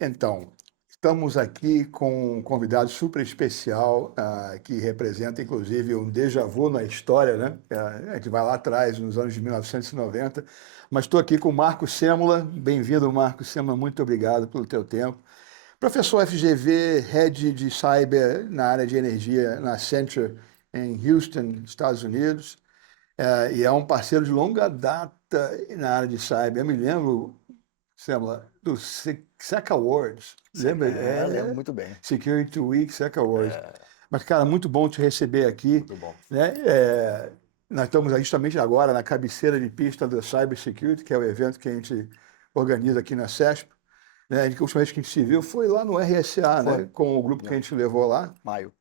Então, estamos aqui com um convidado super especial, que representa inclusive um déjà vu na história, né? A gente vai lá atrás, nos anos de 1990, mas estou aqui com o Marco Sêmula. Bem-vindo, Marco Sêmula, muito obrigado pelo teu tempo. Professor FGV, Head de Cyber na área de energia na Accenture, em Houston, Estados Unidos, e é um parceiro de longa data na área de Cyber. Eu me lembro, Sêmula, do SEC Awards. Lembra? Lembro muito bem. Security Week, SEC Awards. Mas, cara, muito bom te receber aqui. Muito bom. Né? Nós estamos justamente agora na cabeceira de pista do Cyber Security, que é o evento que a gente organiza aqui na CESP. Né? A última vez que a gente se viu foi lá no RSA, Foi. né? Com o grupo que a gente levou lá. Maio.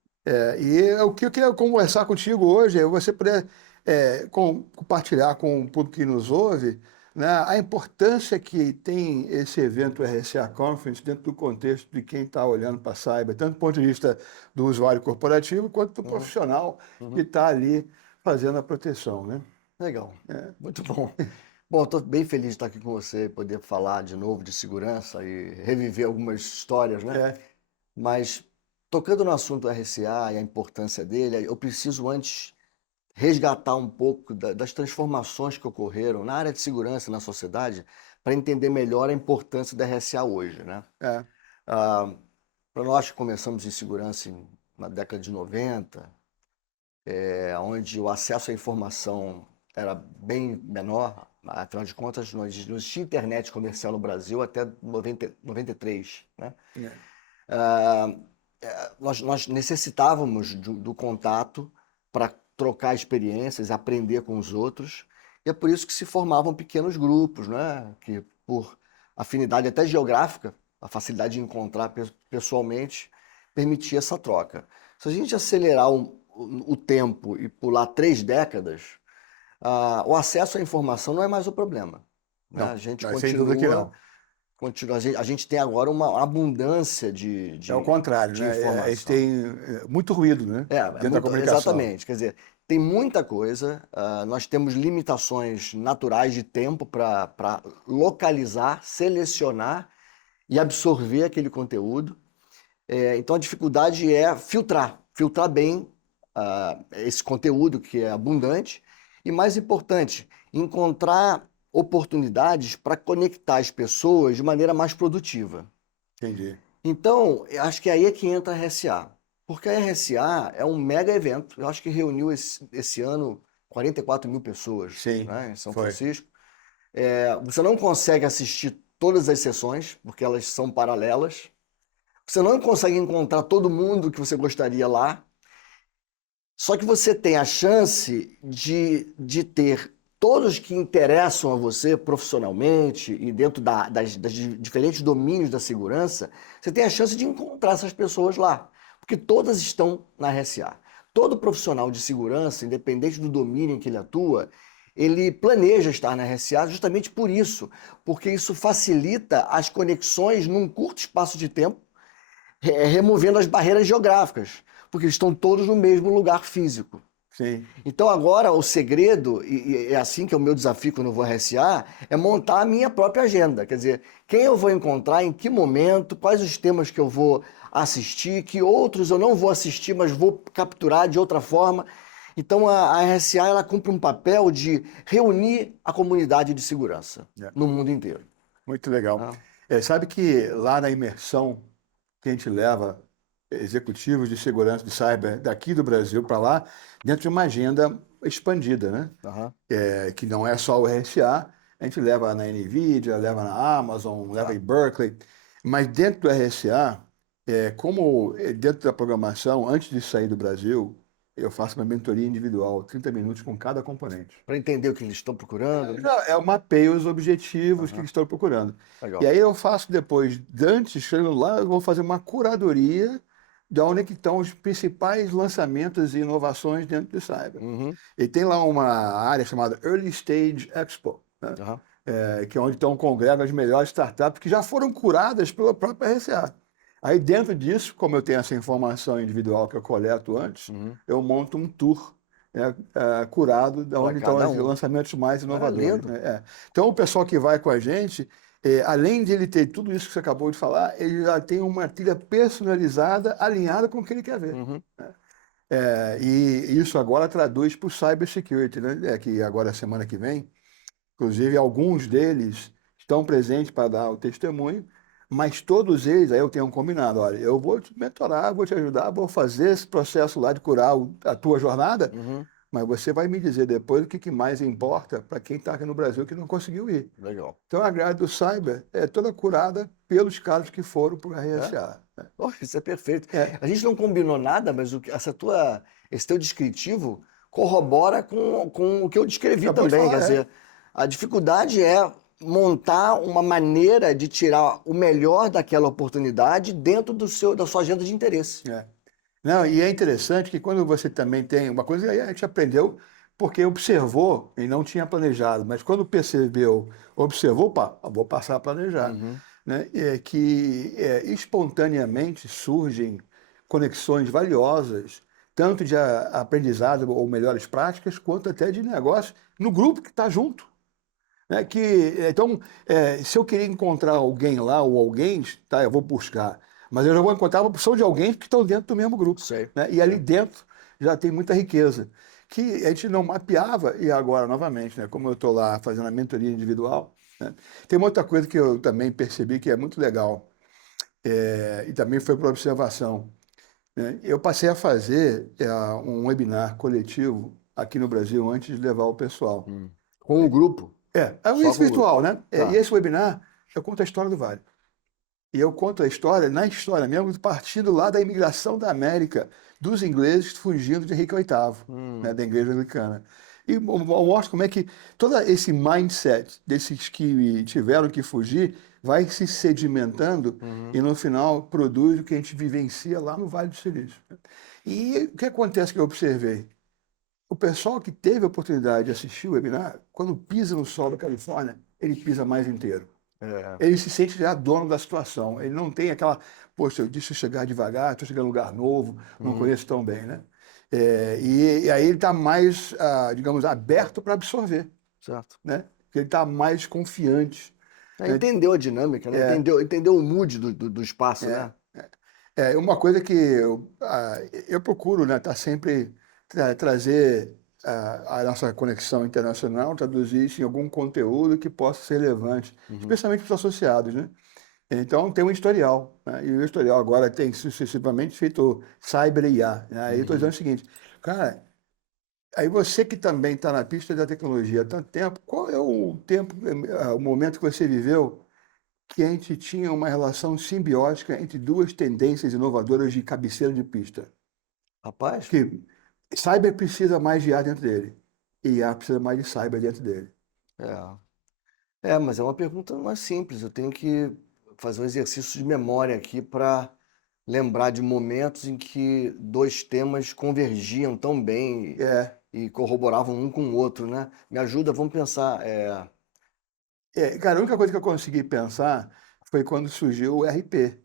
E o que eu queria conversar contigo hoje é você poder compartilhar com o público que nos ouve, né, a importância que tem esse evento RSA Conference dentro do contexto de quem está olhando para a cyber, tanto do ponto de vista do usuário corporativo quanto do profissional que está ali fazendo a proteção, né? Legal. Muito bom. Bom, estou bem feliz de estar aqui com você, poder falar de novo de segurança e reviver algumas histórias, né? Mas, tocando no assunto do RSA e a importância dele, eu preciso antes resgatar um pouco das transformações que ocorreram na área de segurança na sociedade para entender melhor a importância do RSA hoje, né? Para nós que começamos em segurança na década de 90, onde o acesso à informação era bem menor, afinal de contas, não existia internet comercial no Brasil até 93, né? Nós necessitávamos do contato para trocar experiências, aprender com os outros, e é por isso que se formavam pequenos grupos, né? Que por afinidade até geográfica, a facilidade de encontrar pessoalmente, permitia essa troca. Se a gente acelerar o tempo e pular 3 décadas, o acesso à informação não é mais o problema, né? Não, A gente sem dúvida que não. a gente tem agora uma abundância de É o contrário, de né? A gente informação. tem muito ruído, né? Dentro da comunicação. Exatamente. Quer dizer, tem muita coisa, nós temos limitações naturais de tempo para localizar, selecionar e absorver aquele conteúdo. Então a dificuldade é filtrar bem esse conteúdo que é abundante e, mais importante, encontrar oportunidades para conectar as pessoas de maneira mais produtiva. Entendi. Então, eu acho que aí é que entra a RSA. Porque a RSA é um mega evento. Eu acho que reuniu esse ano 44 mil pessoas. Sim, né, em São foi. Francisco. Você não consegue assistir todas as sessões, porque elas são paralelas. Você não consegue encontrar todo mundo que você gostaria lá. Só que você tem a chance de ter todos que interessam a você profissionalmente e dentro das diferentes domínios da segurança, você tem a chance de encontrar essas pessoas lá, porque todas estão na RSA. Todo profissional de segurança, independente do domínio em que ele atua, ele planeja estar na RSA justamente por isso, porque isso facilita as conexões num curto espaço de tempo, removendo as barreiras geográficas, porque eles estão todos no mesmo lugar físico. Sim. Então agora o segredo, e é assim que é o meu desafio quando eu vou RSA, é montar a minha própria agenda. Quer dizer, quem eu vou encontrar, em que momento, quais os temas que eu vou assistir, que outros eu não vou assistir, mas vou capturar de outra forma. Então a RSA ela cumpre um papel de reunir a comunidade de segurança no mundo inteiro. Muito legal. Sabe que lá na imersão que a gente leva executivos de segurança de cyber daqui do Brasil para lá, dentro de uma agenda expandida, né? Que não é só o RSA, a gente leva na NVIDIA, leva na Amazon, leva em Berkeley, mas dentro do RSA, como dentro da programação, antes de sair do Brasil, eu faço uma mentoria individual, 30 minutos com cada componente. Para entender o que eles estão procurando. Eu mapeio os objetivos que eles estão procurando. Legal. E aí eu faço depois, antes, chegando lá, eu vou fazer uma curadoria de onde é que estão os principais lançamentos e inovações dentro do cyber. E tem lá uma área chamada Early Stage Expo, né? Que é onde estão congregam as melhores startups que já foram curadas pela própria RSA. Aí dentro disso, como eu tenho essa informação individual que eu coleto antes, eu monto um tour curado de onde estão os lançamentos mais inovadores. Então o pessoal que vai com a gente, além de ele ter tudo isso que você acabou de falar, ele já tem uma trilha personalizada, alinhada com o que ele quer ver. Uhum. E isso agora traduz para o cybersecurity, né? Que agora, semana que vem, inclusive alguns deles estão presentes para dar o testemunho, mas todos eles, aí eu tenho um combinado, olha, eu vou te mentorar, vou te ajudar, vou fazer esse processo lá de curar a tua jornada, Uhum. mas você vai me dizer depois o que mais importa para quem está aqui no Brasil que não conseguiu ir. Legal. Então a grade do Cyber é toda curada pelos caras que foram para o É? RSA. Oh, isso é perfeito. É, A gente não combinou nada, mas esse teu descritivo corrobora com o que eu descrevi acabou de também. Quer falar, dizer, a dificuldade é montar uma maneira de tirar o melhor daquela oportunidade dentro da sua agenda de interesse. é. Não, e é interessante que quando você também tem uma coisa que a gente aprendeu porque observou e não tinha planejado, mas quando percebeu, observou, pá, vou passar a planejar, Uhum. né? Espontaneamente surgem conexões valiosas, tanto de aprendizado ou melhores práticas, quanto até de negócio no grupo que está junto. Né? Então, se eu querer encontrar alguém lá ou alguém, tá, eu vou buscar, mas eu já vou encontrar uma opção de alguém que estão dentro do mesmo grupo. Sei, Né? E ali sei. dentro já tem muita riqueza, que a gente não mapeava, e agora, novamente, né, como eu estou lá fazendo a mentoria individual, né, tem uma outra coisa que eu também percebi que é muito legal, e também foi por observação. Né? Eu passei a fazer um webinar coletivo aqui no Brasil antes de levar o pessoal. Hum. Com o grupo, É um só isso com o grupo. virtual, né? E Tá. esse webinar, eu conto a história do Vale. E eu conto a história, na história mesmo, partindo lá da imigração da América, dos ingleses fugindo de Henrique VIII, né, Hum. da Igreja Anglicana. E eu mostro como é que todo esse mindset desses que tiveram que fugir vai se sedimentando Uhum. e no final produz o que a gente vivencia lá no Vale do Silício. E o que acontece que eu observei? O pessoal que teve a oportunidade de assistir o webinar, quando pisa no solo da Califórnia, ele pisa mais inteiro. É. Ele se sente já dono da situação. Ele não tem aquela, poxa, deixa eu chegar devagar, estou chegando em um lugar novo, não Uhum. conheço tão bem, né? E aí ele está mais, digamos, aberto para absorver, Certo. né? Porque ele está mais confiante. Né? Entendeu a dinâmica, né? É, Entendeu o mood do espaço, é, né? uma coisa que eu procuro, né, tá sempre trazer a nossa conexão internacional, traduzir isso em algum conteúdo que possa ser relevante, Uhum. especialmente para os associados, né? Então tem um historial, né? E o historial agora tem sucessivamente feito Cyber IA, né? Aí eu estou dizendo Uhum. o seguinte, cara, aí você que também está na pista da tecnologia há tanto tempo, qual é o tempo, o momento que você viveu que a gente tinha uma relação simbiótica entre duas tendências inovadoras de cabeceira de pista? Rapaz, Que Cyber precisa mais de IA dentro dele, e IA precisa mais de Cyber dentro dele. é. É, mas é uma pergunta mais simples. Eu tenho que fazer um exercício de memória aqui para lembrar de momentos em que dois temas convergiam tão bem É, e corroboravam um com o outro, né? Me ajuda, vamos pensar. cara, a única coisa que eu consegui pensar foi quando surgiu o RP.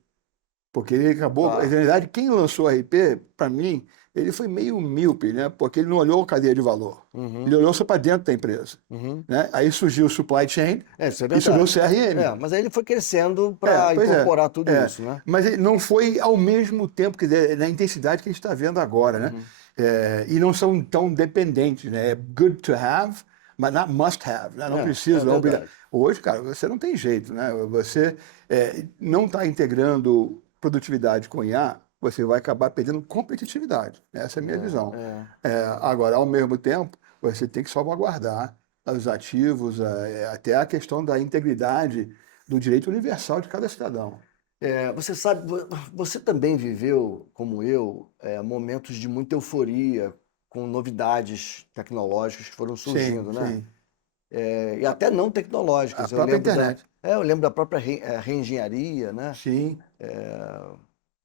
Porque ele acabou. Na Tá. verdade, quem lançou o RP, para mim, ele foi meio míope, né? Porque ele não olhou a cadeia de valor. Ele Uhum, olhou só para dentro da empresa. uhum. Né? Aí surgiu o supply chain É, isso é e surgiu o verdade. É, CRM. mas aí ele foi crescendo para Pois é. incorporar tudo É. isso, né? Mas ele não foi ao mesmo tempo, quer dizer, na intensidade que a gente está vendo agora, né? Uhum. E não são tão dependentes, né? É good to have, mas not must have, né? Não É precisa, não é obrigatório. verdade. Hoje, cara, você não tem jeito, né? Você não está integrando produtividade com IA, você vai acabar perdendo competitividade. Essa é a minha visão. É. Agora, ao mesmo tempo, você tem que salvaguardar os ativos, até a questão da integridade do direito universal de cada cidadão. Você sabe, você também viveu, como eu, momentos de muita euforia com novidades tecnológicas que foram Sim, surgindo, né? sim. E até não A tecnológicas. própria internet. Eu lembro da própria reengenharia, né? Sim,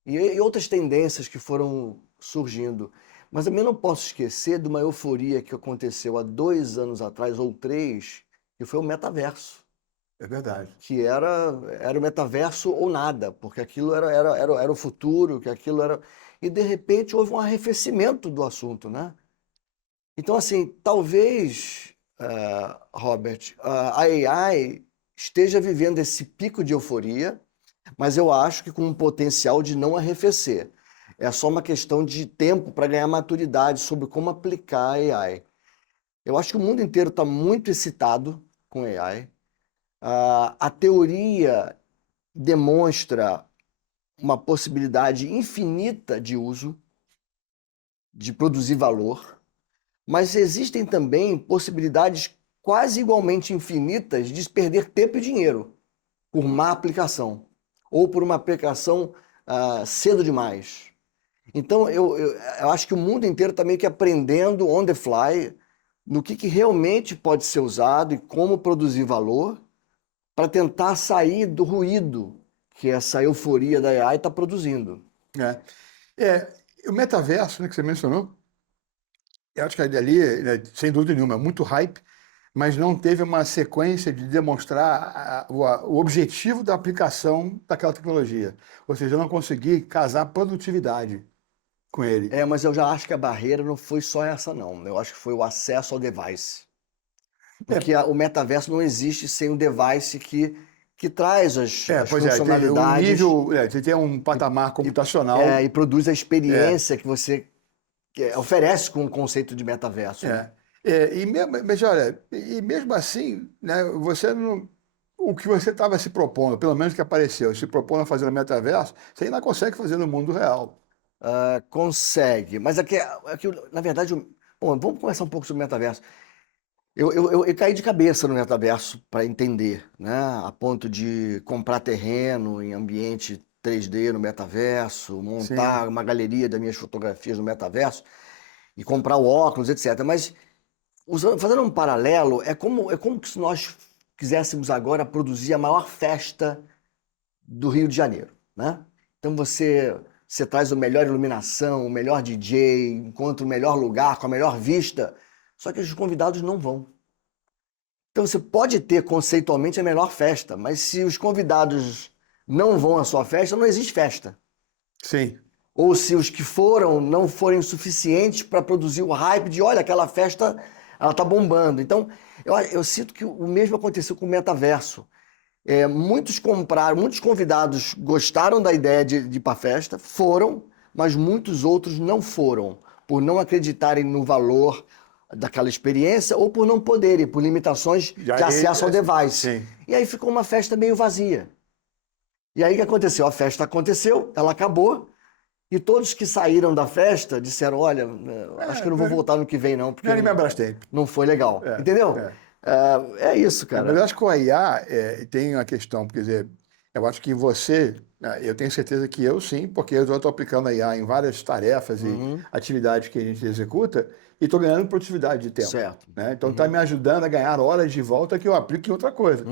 E outras tendências que foram surgindo. Mas também não posso esquecer de uma euforia que aconteceu há 2 anos atrás, ou 3, que foi o metaverso. é verdade. Que era o metaverso ou nada, porque aquilo era o futuro, que aquilo era. E de repente houve um arrefecimento do assunto, né? Então, assim, talvez, Robert, a AI esteja vivendo esse pico de euforia, mas eu acho que com um potencial de não arrefecer. É só uma questão de tempo para ganhar maturidade sobre como aplicar a AI. Eu acho que o mundo inteiro está muito excitado com AI. A teoria demonstra uma possibilidade infinita de uso, de produzir valor, mas existem também possibilidades quase igualmente infinitas de perder tempo e dinheiro por má aplicação ou por uma aplicação cedo demais. Então, eu acho que o mundo inteiro está meio que aprendendo on the fly no que realmente pode ser usado e como produzir valor para tentar sair do ruído que essa euforia da AI está produzindo. O metaverso, né, que você mencionou, eu acho que ali, né, sem dúvida nenhuma, é muito hype, mas não teve uma sequência de demonstrar o objetivo da aplicação daquela tecnologia. Ou seja, eu não consegui casar produtividade com ele. Mas eu já acho que a barreira não foi só essa, não. Eu acho que foi o acesso ao device. Porque o metaverso não existe sem um device que traz as funcionalidades. Você tem um patamar computacional. E produz a experiência que você oferece com o conceito de metaverso. Mas olha, e mesmo assim, né, você não, o que você estava se propondo, pelo menos que apareceu, se propondo a fazer no metaverso, você ainda consegue fazer no mundo real. Consegue, mas aqui, na verdade, bom, vamos conversar um pouco sobre o metaverso. Eu caí de cabeça no metaverso para entender, né? A ponto de comprar terreno em ambiente 3D no metaverso, montar uma galeria das minhas fotografias no metaverso e comprar o óculos, etc. Mas fazendo um paralelo, é como se nós quiséssemos agora produzir a maior festa do Rio de Janeiro, né? Então você traz a melhor iluminação, o melhor DJ, encontra o melhor lugar com a melhor vista. Só que os convidados não vão. Então você pode ter conceitualmente a melhor festa, mas se os convidados não vão à sua festa, não existe festa. Sim. Ou se os que foram não forem suficientes para produzir o hype de, olha, aquela festa, ela tá bombando. Então, eu sinto que o mesmo aconteceu com o metaverso. Muitos convidados gostaram da ideia de ir para a festa, foram, mas muitos outros não foram, por não acreditarem no valor daquela experiência ou por não poderem, por limitações de acesso ao device. Sim. E aí ficou uma festa meio vazia. E aí o que aconteceu? A festa aconteceu, ela acabou, e todos que saíram da festa disseram, olha, acho que eu não vou voltar no que vem não, porque não foi legal. Entendeu? É isso, cara. Mas eu acho que com a IA tem uma questão, quer dizer, eu acho que eu tenho certeza que eu sim, porque eu estou aplicando a IA em várias tarefas e atividades que a gente executa e estou ganhando produtividade de tempo. Certo. Né? Então está me ajudando a ganhar horas de volta que eu aplico em outra coisa.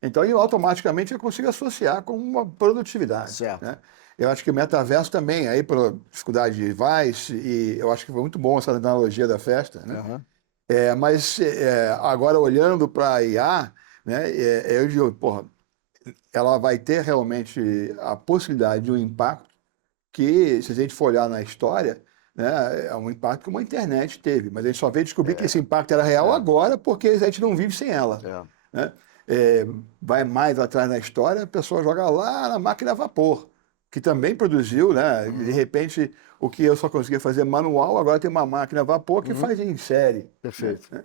Então eu automaticamente eu consigo associar com uma produtividade. Certo. Né? Eu acho que o metaverso também, aí pela dificuldade de device, e eu acho que foi muito bom essa analogia da festa, né? Mas agora olhando para a IA, né, eu digo, porra, ela vai ter realmente a possibilidade de um impacto que, se a gente for olhar na história, né, é um impacto que uma internet teve, mas a gente só veio descobrir que esse impacto era real agora porque a gente não vive sem ela. Né? Vai mais atrás na história, a pessoa joga lá na máquina a vapor, que também produziu, né? De repente, o que eu só conseguia fazer manual, agora tem uma máquina a vapor que faz em série. Perfeito. Né?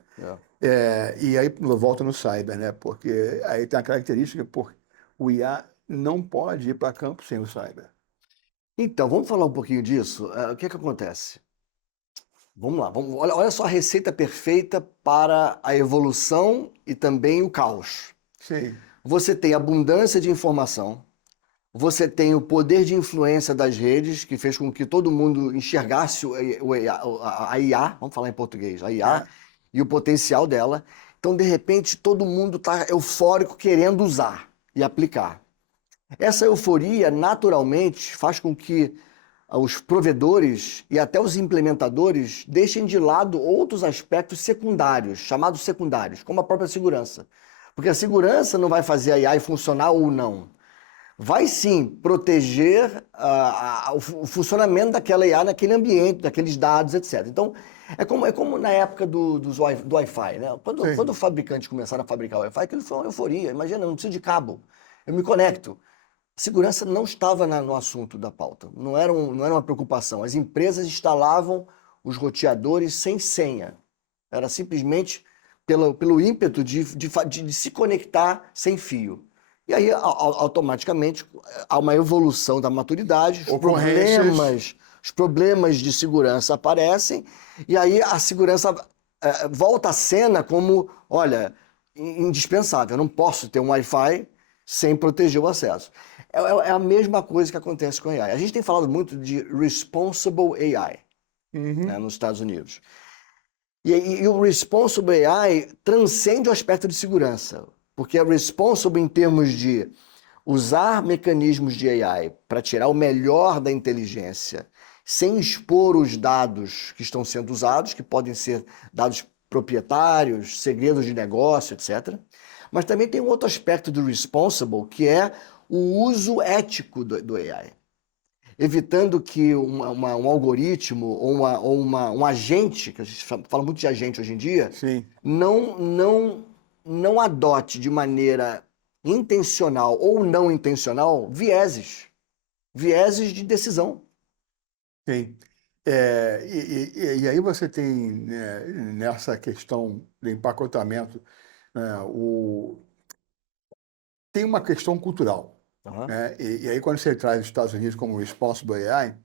E aí volta no cyber, né? Porque aí tem a característica, o IA não pode ir para campo sem o cyber. Então, vamos falar um pouquinho disso? O que acontece? Vamos lá, olha só a receita perfeita para a evolução e também o caos. Sim. Você tem abundância de informação, você tem o poder de influência das redes, que fez com que todo mundo enxergasse a IA, vamos falar em português, a IA, e o potencial dela. Então, de repente, todo mundo está eufórico querendo usar e aplicar. Essa euforia, naturalmente, faz com que os provedores e até os implementadores deixem de lado outros aspectos secundários, chamados secundários, como a própria segurança. Porque a segurança não vai fazer a AI funcionar ou não. vai sim proteger o funcionamento daquela IA naquele ambiente, daqueles dados, etc. Então, é como na época do Wi-Fi, né? Quando Sim. os fabricantes começaram a fabricar o Wi-Fi, aquilo foi uma euforia. Imagina, eu não preciso de cabo, eu me conecto. Segurança não estava no assunto da pauta, não era uma preocupação. As empresas instalavam os roteadores sem senha. Era simplesmente pelo ímpeto de se conectar sem fio. E aí, automaticamente, há uma evolução da maturidade, Ocorrências. os problemas de segurança aparecem, e aí a segurança volta à cena como, olha, indispensável. Eu não posso ter um Wi-Fi sem proteger o acesso. É a mesma coisa que acontece com a AI. A gente tem falado muito de responsible AI, né, Uhum. nos Estados Unidos. E o responsible AI transcende o aspecto de segurança, porque é responsible em termos de usar mecanismos de AI para tirar o melhor da inteligência, sem expor os dados que estão sendo usados, que podem ser dados proprietários, segredos de negócio, etc. Mas também tem um outro aspecto do responsible, que é o uso ético do AI, evitando que um algoritmo um agente, que a gente fala muito de agente hoje em dia, Sim. não, não, não adote de maneira intencional ou não intencional vieses de decisão. Sim. E aí você tem, né, nessa questão do empacotamento, né, tem uma questão cultural, Aham. né? E aí quando você traz os Estados Unidos como responsible AI,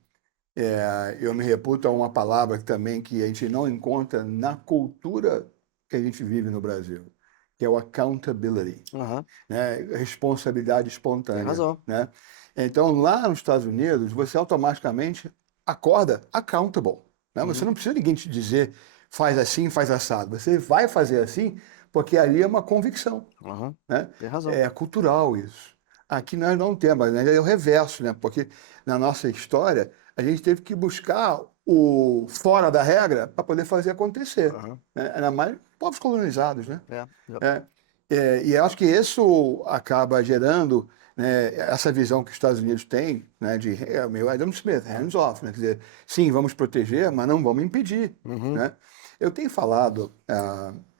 eu me reputo a uma palavra que a gente não encontra na cultura que a gente vive no Brasil, que é o accountability, Aham. né? Responsabilidade Tem espontânea, razão. né? Então, lá nos Estados Unidos, você automaticamente acorda accountable, né? Você Uhum. não precisa ninguém te dizer faz assim, faz assado. Você vai fazer assim porque ali é uma convicção, Aham. né? Tem razão. É cultural isso. Aqui nós não temos, né? É o reverso, né? Porque na nossa história a gente teve que buscar o fora da regra para poder fazer acontecer, Aham. né? Ainda mais povos colonizados, né? É. É. É, e eu acho que isso acaba gerando, né, essa visão que os Estados Unidos têm, né, de meu Adam Smith, hands off, né, quer dizer, sim, vamos proteger, mas não vamos impedir, Uhum. né? Eu tenho falado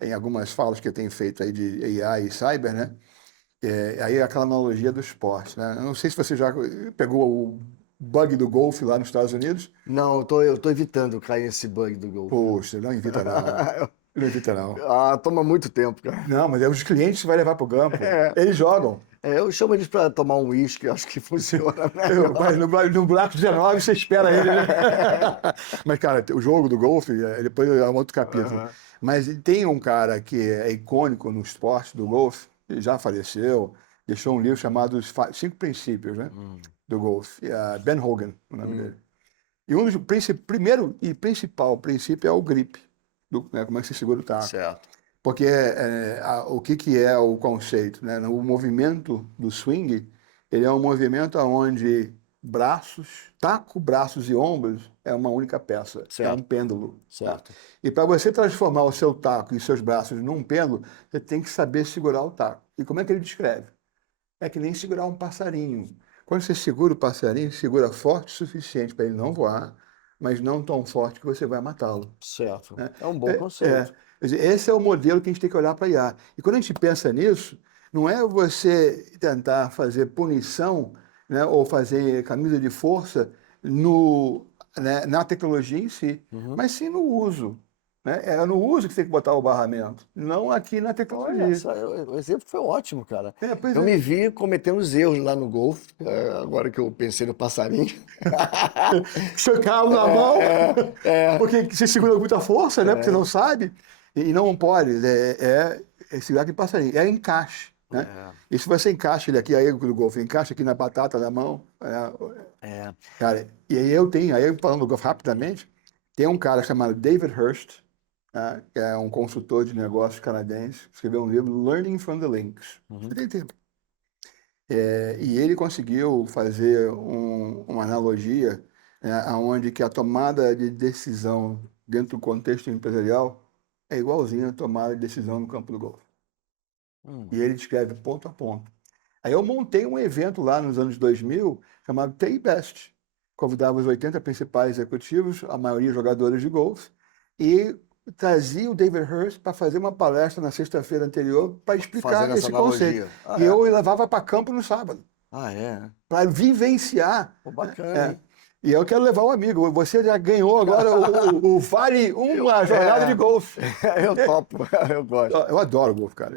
em algumas falas que eu tenho feito aí de AI e cyber, né? Aí aquela analogia do esporte, né? Eu não sei se você já pegou o bug do golfe lá nos Estados Unidos. Não, eu tô evitando cair nesse bug do Gol. Poxa, não invita não, não invita não. Toma muito tempo, cara. Não, mas é os clientes que vai levar para o campo. Eles jogam. Eu chamo eles para tomar um uísque, acho que funciona melhor. Mas no buraco 19 você espera ele, né? Mas, cara, o jogo do golfe, depois é um outro capítulo. Aham. Mas tem um cara que é icônico no esporte do golfe, ele já faleceu, deixou um livro chamado Os Cinco Princípios, né? Hum, Do golfe. Ben Hogan, o nome hum, dele. E um dos primeiro e principal princípio é o grip, né? Como é que você segura o taco. certo. Porque o que é o conceito, né? O movimento do swing, ele é um movimento onde taco, braços e ombros é uma única peça, é um Certo, pêndulo, tá? certo. E para você transformar o seu taco e seus braços num pêndulo, você tem que saber segurar o taco. E como é que ele descreve? É que nem segurar um passarinho. Quando você segura o passarinho, segura forte o suficiente para ele não voar, mas não tão forte que você vai matá-lo, Certo. né? É um bom É, é. conceito. Quer dizer, esse é o modelo que a gente tem que olhar para a IA. E quando a gente pensa nisso, não é você tentar fazer punição, né, ou fazer camisa de força no, né, na tecnologia em si, Uhum. mas sim no uso. Né? É no uso que você tem que botar o barramento, não aqui na Olha, tecnologia. o exemplo foi ótimo, cara. Pois Eu é. me vi cometendo os erros lá no golfe, agora que eu pensei no passarinho. Chocá-lo na mão, É, é, porque você segura com muita força, né? Porque você é, não sabe, e não pode. É segurar que passarinho. É encaixe, né? é, E se você encaixa ele aqui, aí do golfe, encaixa aqui na batata da mão, é. cara, e aí falando do golfe rapidamente, tem um cara chamado David Hurst, né, que é um consultor de negócios canadense, escreveu um livro, Learning from the Links. Você Uhum. tem tempo. E ele conseguiu fazer uma analogia, né, onde que a tomada de decisão dentro do contexto empresarial é igualzinha à tomada de decisão no campo do golfe. Hum, E ele descreve ponto a ponto. Aí eu montei um evento lá nos anos 2000 chamado TI Best. Convidava os 80 principais executivos, a maioria jogadores de golfe, e trazia o David Hurst para fazer uma palestra na sexta-feira anterior para Fazendo explicar essa esse conceito. analogia. Ah, E é? eu levava para campo no sábado, Ah, é? para vivenciar. Pô, bacana, É. hein? E eu quero levar um amigo. Você já ganhou agora o Vale uma jornada de É, golfe. eu topo, eu gosto. Eu adoro golfe, cara.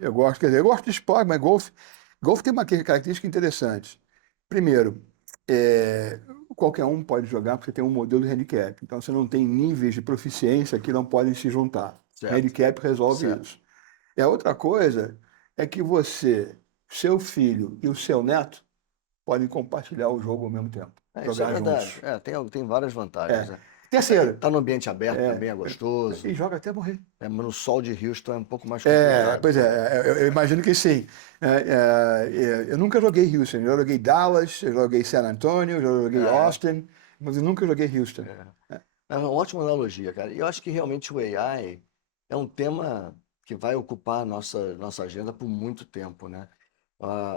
Eu gosto, quer dizer, eu gosto de esporte, mas golfe tem uma característica interessante. Primeiro, é, qualquer um pode jogar porque tem um modelo de handicap. Então você não tem níveis de proficiência que não podem se juntar. Certo, Handicap resolve certo. isso. E a outra coisa é que você, seu filho e o seu neto podem compartilhar o jogo ao mesmo tempo, Isso é jogar verdade. juntos. Tem várias vantagens, É. né? Terceiro, Tá no ambiente aberto é, também é gostoso. e joga até morrer. Mas no sol de Houston é um pouco mais complicado. Pois é, eu imagino que sim. Eu nunca joguei Houston, eu joguei Dallas, eu joguei San Antonio, eu joguei É, Austin, mas eu nunca joguei Houston. é. É uma ótima analogia, cara. E eu acho que realmente o AI é um tema que vai ocupar a nossa agenda por muito tempo, né?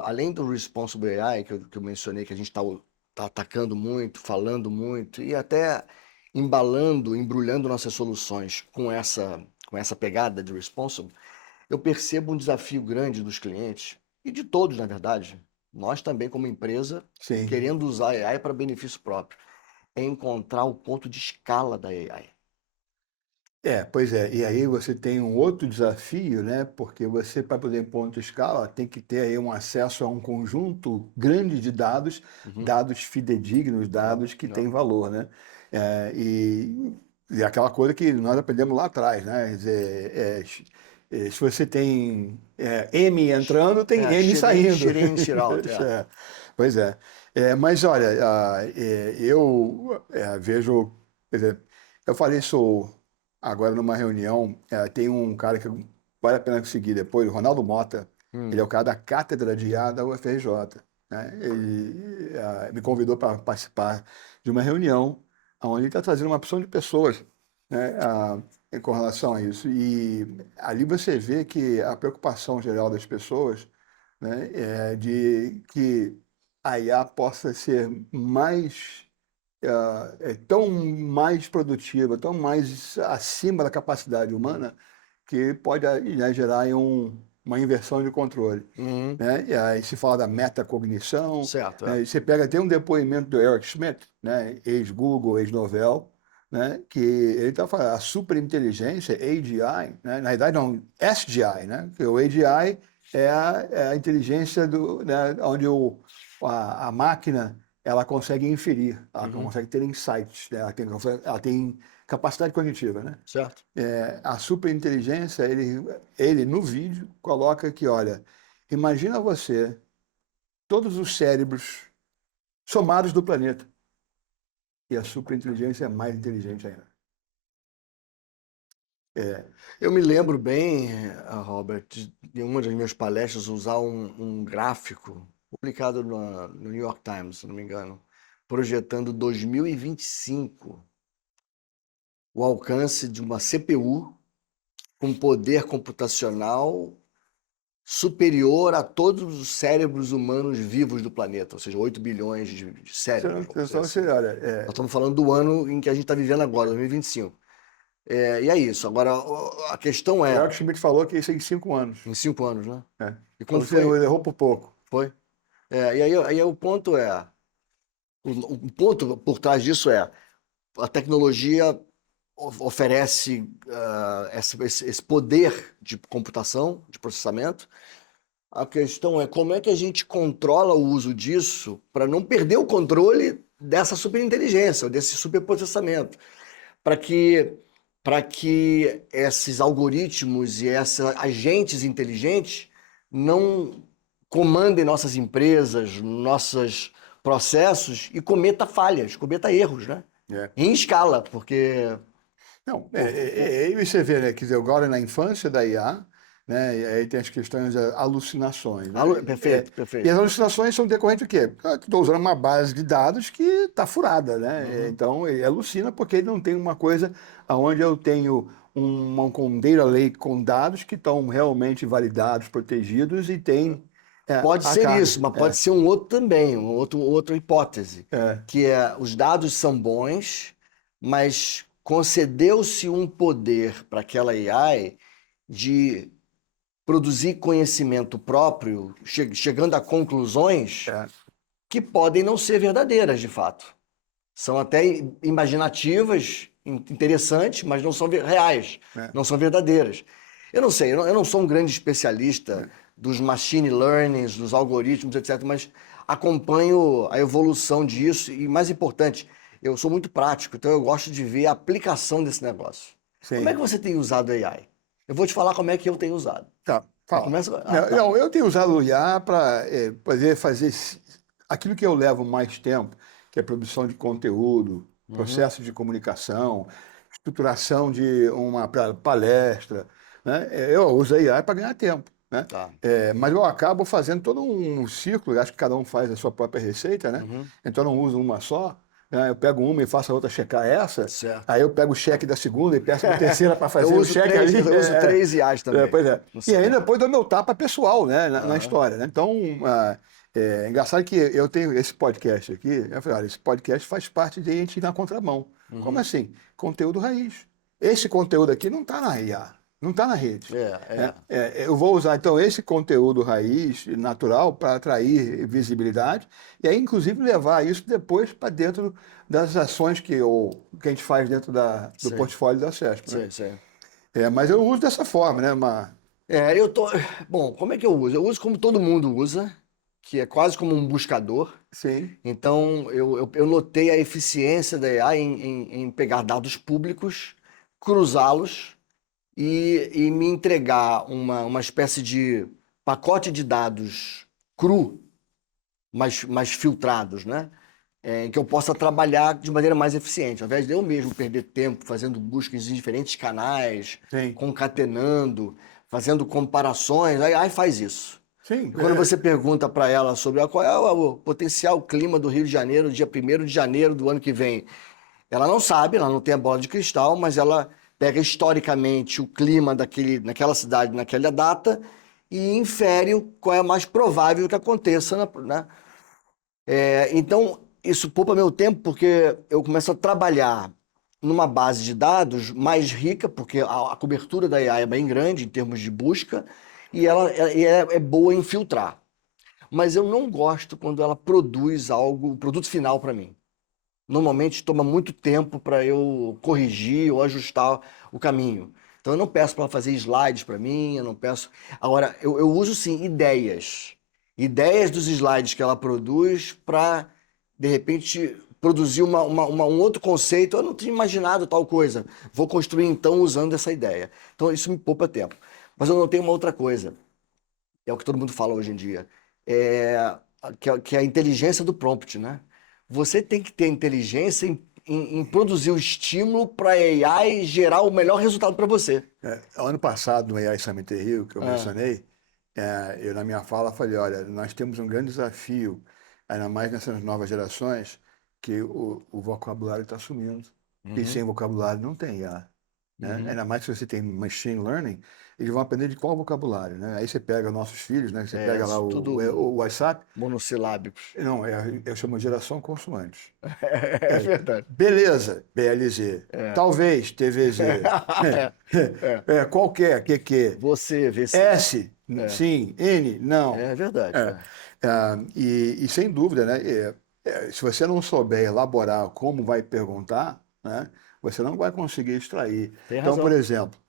Além do Responsible AI, que eu mencionei, que a gente tá atacando muito, falando muito, e até embalando, embrulhando nossas soluções com essa pegada de Responsible, eu percebo um desafio grande dos clientes, e de todos, na verdade, nós também como empresa, Sim. querendo usar AI para benefício próprio, é encontrar o ponto de escala da AI. Pois é. E aí você tem um outro desafio, né? Porque você, para poder pôr em escala, tem que ter aí um acesso a um conjunto grande de dados, Uhum. dados fidedignos, Não, dados que têm não. valor, né? E aquela coisa que nós aprendemos lá atrás, né? Quer dizer, se você tem M entrando, tem M saindo. Shirin Shiraut, É, pois é. Mas olha, eu vejo, quer dizer, eu falei isso agora numa reunião, tem um cara que vale a pena seguir depois, o Ronaldo Mota. Ele é o cara da cátedra de IA da UFRJ, né? Ele me convidou para participar de uma reunião onde ele está trazendo uma opção de pessoas, né, com relação a isso. E ali você vê que a preocupação geral das pessoas, né, é de que a IA possa ser mais tão mais produtiva, tão mais acima da capacidade humana, que pode né, gerar aí uma inversão de controle. Uhum. Né? E aí se fala da metacognição, Certo, né? E você pega até um depoimento do Eric Schmidt, né? Ex-Google, ex-Novell, né? Que ele está falando, a superinteligência, AGI, né? Na verdade não, SGI, né? Porque o AGI é a inteligência né? Onde a máquina ela consegue inferir, ela Uhum. consegue ter insights, né? Ela tem capacidade cognitiva, né? Certo. A superinteligência, ele no vídeo coloca que, olha, imagina você, todos os cérebros somados do planeta, e a superinteligência é mais inteligente ainda. É, Eu me lembro bem, Robert, de uma das minhas palestras usar um gráfico publicado no New York Times, se não me engano, projetando 2025 o alcance de uma CPU com poder computacional superior a todos os cérebros humanos vivos do planeta, ou seja, 8 bilhões de cérebros, vamos dizer assim. olha, Nós estamos falando do ano em que a gente está vivendo agora, 2025. E é isso. Agora, a questão o é, Eric Schmidt falou que isso é em 5 anos. em 5 anos, né? É. E Então quando você foi? errou por pouco. Foi. E aí o ponto é, o ponto por trás disso é, a tecnologia oferece esse poder de computação, de processamento. A questão é como é que a gente controla o uso disso para não perder o controle dessa superinteligência, desse superprocessamento, para que esses algoritmos e esses agentes inteligentes não comandem nossas empresas, nossos processos e cometa falhas, cometa erros, né? É. Em escala, porque Não, pô, aí você vê, né, quer dizer, agora na infância da IA, né, e aí tem as questões de alucinações, né? perfeito, E as perfeito. alucinações são decorrentes do quê? Estou usando uma base de dados que está furada, né? Uhum. Então, ele alucina porque ele não tem uma coisa onde eu tenho um data lake com dados que estão realmente validados, protegidos e tem Pode a ser carga. isso, mas pode ser um outro também, outra hipótese, É, que é os dados são bons, mas concedeu-se um poder para aquela AI de produzir conhecimento próprio, chegando a conclusões é, que podem não ser verdadeiras, de fato. São até imaginativas, interessantes, mas não são reais, é, não são verdadeiras. Eu não sei, eu não sou um grande especialista é. dos machine learnings, dos algoritmos, etc., mas acompanho a evolução disso e, mais importante, eu sou muito prático, então eu gosto de ver a aplicação desse negócio. Como é que Sim. você tem usado a AI? Eu vou te falar como é que eu tenho usado. Tá, Mas fala. começa. Ah, Não, tá. não, eu tenho usado o IA para poder fazer aquilo que eu levo mais tempo, que é produção de conteúdo, Uhum, processo de comunicação, estruturação de uma palestra, né? Eu uso a AI para ganhar tempo, né? tá. Mas eu acabo fazendo todo um ciclo, acho que cada um faz a sua própria receita, né? Uhum, Então eu não uso uma só, né? Eu pego uma e faço a outra checar essa, certo. aí eu pego o cheque da segunda e peço para a terceira para fazer o cheque ali. Eu uso três IAs também. Pois é. No E ainda cinema. depois dou meu tapa pessoal, né, na Aham. história, né? Então, é engraçado que eu tenho esse podcast aqui, eu falei, olha, esse podcast faz parte de a gente ir na contramão. Como Uhum. assim? Conteúdo raiz. Esse conteúdo aqui não está na IA, não está na rede. É. Eu vou usar, então, esse conteúdo raiz, natural, para atrair visibilidade e aí, inclusive, levar isso depois para dentro das ações que a gente faz dentro do Sei, portfólio da CESP, né? sei. Mas eu uso dessa forma, né? Eu tô. Bom, como é que eu uso? Eu uso como todo mundo usa, que é quase como um buscador. Sim, Então, eu notei a eficiência da AI em pegar dados públicos, cruzá-los e me entregar uma espécie de pacote de dados cru, mas filtrados, né? Em que eu possa trabalhar de maneira mais eficiente, ao invés de eu mesmo perder tempo fazendo buscas em diferentes canais, sim, concatenando, fazendo comparações, aí faz isso. sim. E quando você pergunta para ela sobre qual é o potencial clima do Rio de Janeiro, dia 1º de janeiro do ano que vem, ela não sabe, ela não tem a bola de cristal, mas ela pega historicamente o clima naquela cidade, naquela data, e infere qual é a mais provável que aconteça, né? Então, isso poupa meu tempo porque eu começo a trabalhar numa base de dados mais rica, porque a cobertura da AI é bem grande em termos de busca, e ela é boa em filtrar. Mas eu não gosto quando ela produz algo, o produto final para mim. Normalmente toma muito tempo para eu corrigir ou ajustar o caminho. Então eu não peço para ela fazer slides para mim, eu não peço. Agora, eu uso sim ideias. Ideias dos slides que ela produz para, de repente, produzir um outro conceito. Eu não tinha imaginado tal coisa. Vou construir então usando essa ideia. Então isso me poupa tempo. Mas eu notei uma outra coisa, é o que todo mundo fala hoje em dia, é, que é a inteligência do prompt, né? Você tem que ter inteligência em produzir o estímulo para a AI gerar o melhor resultado para você. Ano passado, no AI Summit Rio, que eu Ah, mencionei, eu na minha fala falei, olha, nós temos um grande desafio, ainda mais nessas novas gerações, que o vocabulário está sumindo. E uhum, sem vocabulário não tem IA. Né? uhum. Ainda mais se você tem machine learning, eles vão aprender de qual vocabulário, né? Aí você pega nossos filhos, né? Você pega lá Tudo o WhatsApp, monossilábicos. não, eu chamo de geração consoante. É verdade. Beleza, BLZ. É. Talvez, TVZ. É. Qualquer, QQ. Você vê se. S, É, sim. N, não. é verdade. É. E sem dúvida, né? Se você não souber elaborar como vai perguntar, né? Você não vai conseguir extrair. Tem Então, por razão. exemplo,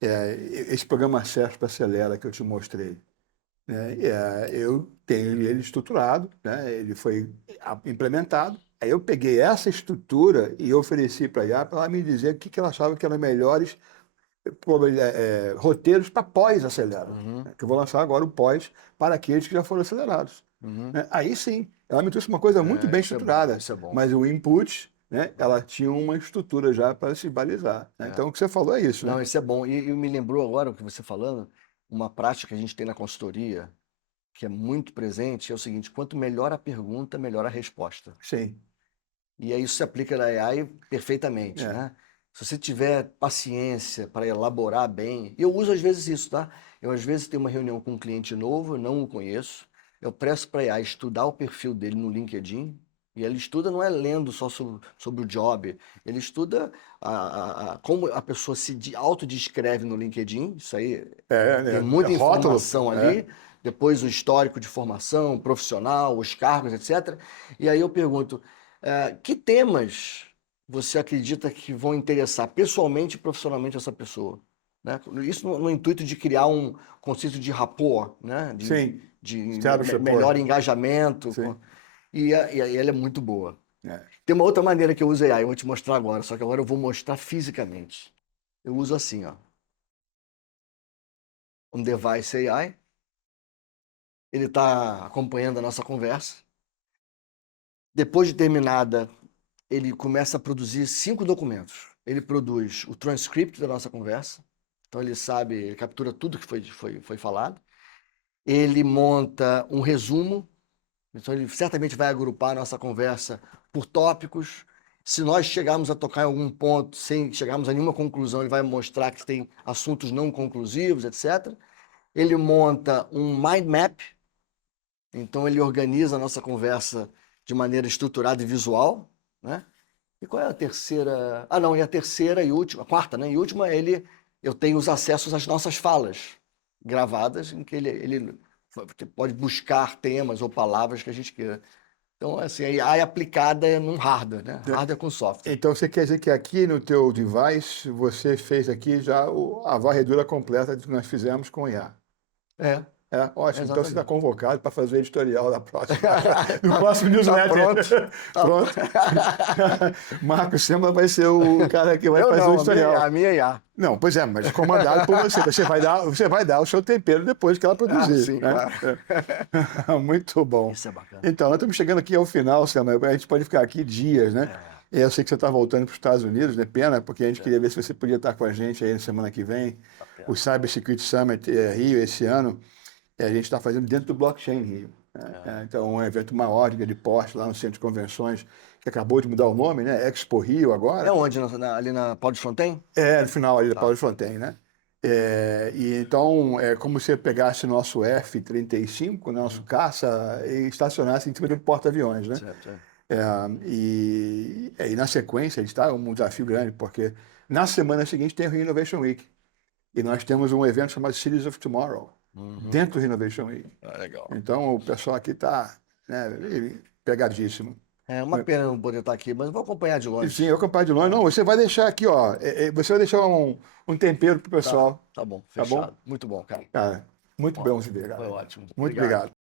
esse programa CESP Acelera que eu te mostrei, né? Eu tenho ele estruturado, né? Ele foi implementado. Aí eu peguei essa estrutura e ofereci para a IA para ela me dizer o que ela achava que eram melhores roteiros para pós-acelera. Uhum, Né? Que eu vou lançar agora o pós para aqueles que já foram acelerados. uhum. Né? Aí sim, ela me trouxe uma coisa muito bem Isso é bom, estruturada, isso é bom. mas o input, né, ela tinha uma estrutura já para se balizar. Né? É. Então o que você falou é isso, né? Não, isso é bom. E me lembrou agora o que você falando, uma prática que a gente tem na consultoria, que é muito presente, é o seguinte: quanto melhor a pergunta, melhor a resposta. Sim. E aí isso se aplica na AI perfeitamente, É. né? Se você tiver paciência para elaborar bem, eu uso às vezes isso, tá? Eu às vezes tenho uma reunião com um cliente novo, eu não o conheço, eu presto para a AI estudar o perfil dele no LinkedIn, e ele estuda não é lendo só sobre o job, ele estuda como a pessoa autodescreve no LinkedIn, isso aí tem muita Rótulo. informação ali, depois o histórico de formação, profissional, os cargos, etc. E aí eu pergunto, que temas você acredita que vão interessar pessoalmente e profissionalmente essa pessoa? Né? Isso no intuito de criar um conceito de rapport, né? Sim, de establish melhor rapport. engajamento. Sim. E aí ela é muito boa. É. Tem uma outra maneira que eu uso AI, eu vou te mostrar agora, só que agora eu vou mostrar fisicamente. Eu uso assim, ó. Um device AI, ele está acompanhando a nossa conversa. Depois de terminada, ele começa a produzir 5 documentos. Ele produz o transcript da nossa conversa, então ele sabe, ele captura tudo que foi falado. Ele monta um resumo, então ele certamente vai agrupar a nossa conversa por tópicos. Se nós chegarmos a tocar em algum ponto sem chegarmos a nenhuma conclusão, ele vai mostrar que tem assuntos não conclusivos, etc. Ele monta um mind map, então ele organiza a nossa conversa de maneira estruturada e visual, né? E qual é a terceira? Ah, não, e a terceira e última, a quarta, né? E última, eu tenho os acessos às nossas falas gravadas, em que ele pode buscar temas ou palavras que a gente queira. Então, assim, a AI aplicada num hardware, né? Hardware com software. Então você quer dizer que aqui no teu device você fez aqui já a varredura completa que nós fizemos com o IA. É, Ótimo. Então você está exatamente. convocado para fazer o editorial da próxima, do próximo Tá newsletter. pronto. Pronto. Marcos Sema vai ser o cara que vai Eu fazer o não, editorial. a minha IA. Não, pois é, mas comandado por você. Você vai dar o seu tempero depois que ela Ah, produzir. sim, Né? claro. Muito bom. Isso é bacana. Então, nós estamos chegando aqui ao final, Selma. A gente pode ficar aqui dias, né? É, Eu sei que você está voltando para os Estados Unidos, né? Pena, porque a gente é, queria ver se você podia estar com a gente aí na semana que vem. tá O perto. Cyber Security Summit Rio esse ano, a gente está fazendo dentro do Blockchain Rio. Né? Então, um evento maior, de porte, lá no Centro de Convenções, que acabou de mudar o nome, né? Expo Rio É agora. onde? Ali na Pau de Fontaine? No final ali da Tá. Paulo de Fontaine, né? E então é como se você pegasse nosso F-35, nosso caça, e estacionasse em cima do porta-aviões, né? Certo, é. E na sequência, está um desafio grande, porque na semana seguinte tem o Rio Innovation Week. E nós temos um evento chamado Cities of Tomorrow, Uhum. dentro do Rio Innovation Week. Ah, legal. Então o pessoal aqui está, né, pegadíssimo. É uma pena não poder estar aqui, mas eu vou acompanhar de Sim, longe. eu acompanho de longe. Não, você vai deixar aqui, ó. Você vai deixar um tempero pro Tá, pessoal, tá bom, tá bom? fechado. Muito bom, cara. Cara, muito Ó, bom se ver, foi cara. ótimo. Muito Obrigado. obrigado.